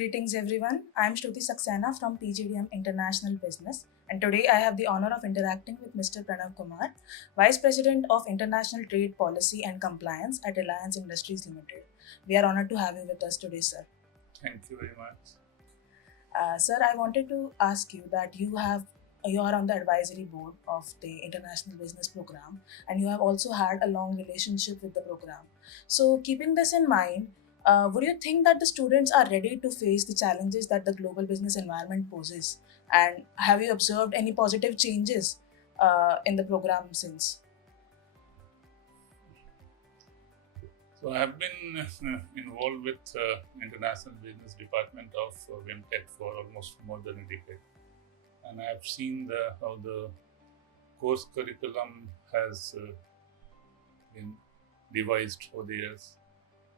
Greetings everyone. I am Shruti Saxena from PGDM International Business, and today I have the honor of interacting with Mr. Pranav Kumar, Vice President of International Trade Policy and Compliance at Reliance Industries Limited. We are honored to have you with us today, sir. Thank you very much. Sir, I wanted to ask you that you are on the advisory board of the International Business Program, and you have also had a long relationship with the program. So, keeping this in mind, would you think that the students are ready to face the challenges that the global business environment poses? And have you observed any positive changes in the program since? So I have been involved with International Business Department of WIMTech for almost more than a decade, and I have seen how the course curriculum has been devised over the years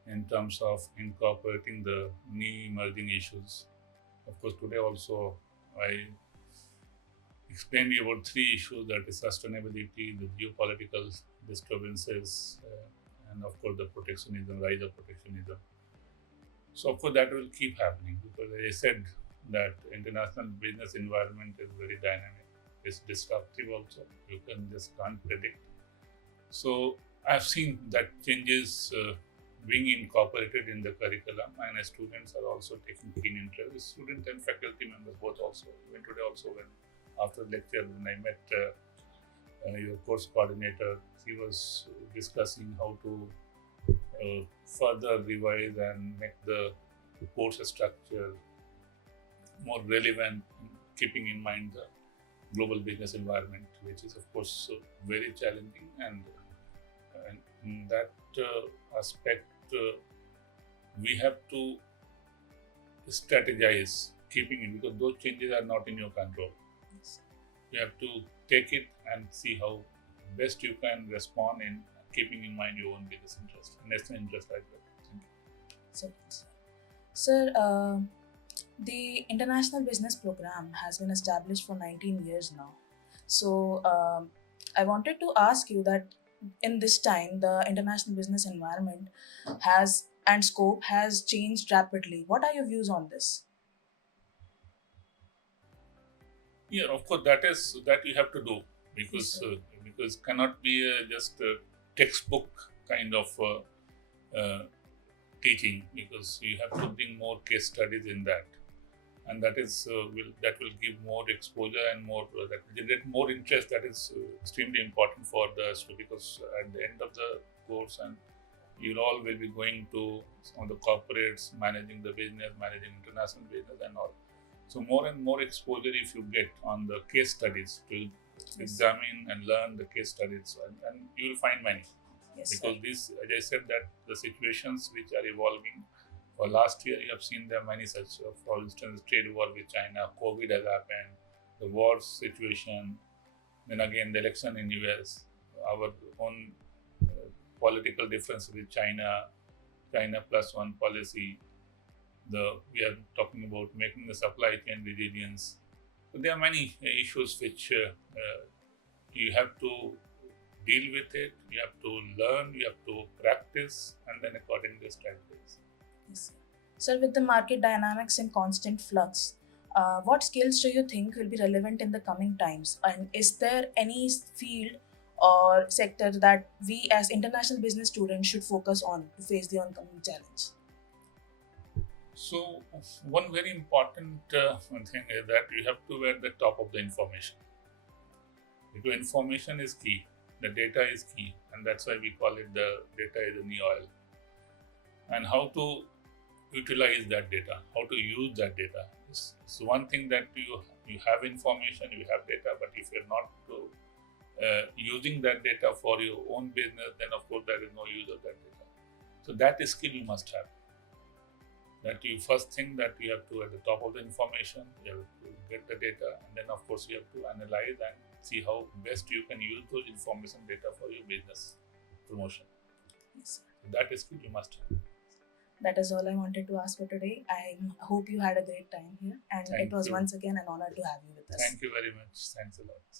in terms of incorporating the new emerging issues. Of course, today also I explained you about three issues: that is sustainability, the geopolitical disturbances, and of course the protectionism, rise of protectionism. So of course that will keep happening because as I said that international business environment is very dynamic. It's disruptive also. You can just can't predict. So I've seen that changes being incorporated in the curriculum, and students are also taking keen interest. Student and faculty members both also. Even today also, when after lecture when I met your course coordinator, he was discussing how to further revise and make the course structure more relevant, keeping in mind the global business environment, which is of course very challenging, and in that aspect we have to strategize keeping it, because those changes are not in your control. You have to take it and see how best you can respond in keeping in mind your own business interest, national interest as well. Thank you. Sir, the International Business Program has been established for 19 years now. So, I wanted to ask you that in this time, the international business environment has and scope has changed rapidly. What are your views on this? Yeah, of course, that you have to do, Yes, because sir. because cannot be just a textbook kind of teaching, because you have to bring more case studies in that, and that will give more exposure and more that will generate more interest. That is extremely important for the student, because at the end of the course, and you all will be going to some of the corporates, managing the business, managing international business, and all. So more and more exposure if you get on the case studies to examine and learn the case studies, and you will find many. Yes, Because this, as I said, that the situations which are evolving. For last year, you have seen there are many such. For instance, trade war with China, COVID has happened, the war situation, then again the election in US, our own political difference with China, China plus one policy. We are talking about making the supply chain resilience. So there are many issues which you have to deal with it. You have to learn. You have to practice, and then accordingly strategize. Yes. Sir, with the market dynamics in constant flux, what skills do you think will be relevant in the coming times? And is there any field or sector that we as international business students should focus on to face the oncoming challenge? So one very important thing is that you have to be at the top of the information. Because information is key, the data is key, and that's why we call it the data is the new oil. And how to utilize that data, how to use that data. It's one thing that you have information, you have data, but if you're not using that data for your own business, then of course there is no use of that data. So that skill you must have. That you first think that you have to at the top of the information, you have to get the data, and then of course you have to analyze and see how best you can use those information data for your business promotion. Yes, sir. So that skill you must have. That is all I wanted to ask for today. I hope you had a great time here, and Thank it was you. once again an honor to have you with us. Thank you very much. Thanks a lot.